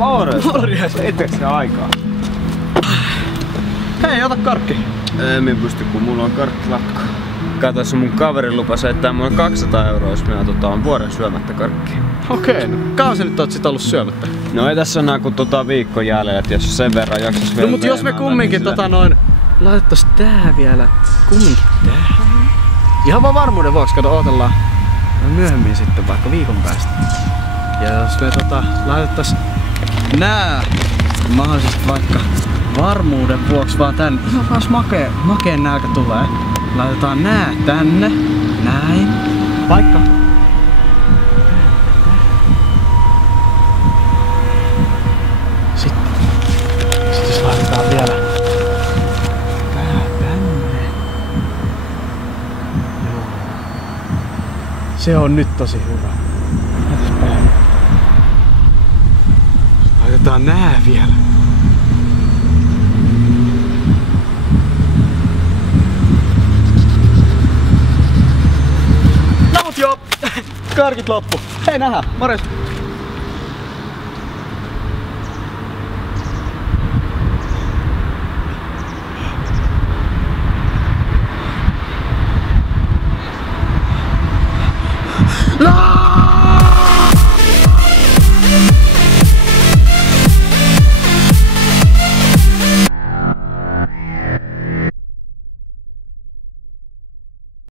Morjesta. Etteikö se aikaa? Hei, ota karkki. Ei minä pysty, kun mulla on karkkilakko. Katos, mun kaveri lupasi, että mulla on 200 €, jos me otetaan vuoden syömättä karkkia. Okei, no kauan sä nyt oot sit ollut syömättä? No ei tässä enää kuin viikko jäljellä, että jos sen verran jaksas vielä. No mut jos me kumminkin laitettais tää vielä kumminkin tähän. Ihan vaan varmuuden vuoksi, kato, ootellaan myöhemmin sitten vaikka viikon päästä. Ja jos me laitettais nää mahdollisesti vaikka varmuuden vuoksi vaan tän, ihan vaan makeen nälkä tulee. Laitetaan nää tänne, näin, vaikka. Sitten jos laitetaan vielä tää tänne. Joo. Se on nyt tosi hyvä. Laitetaan nää vielä. No mut joo, karkit loppu. Hei nähdään, morjesta.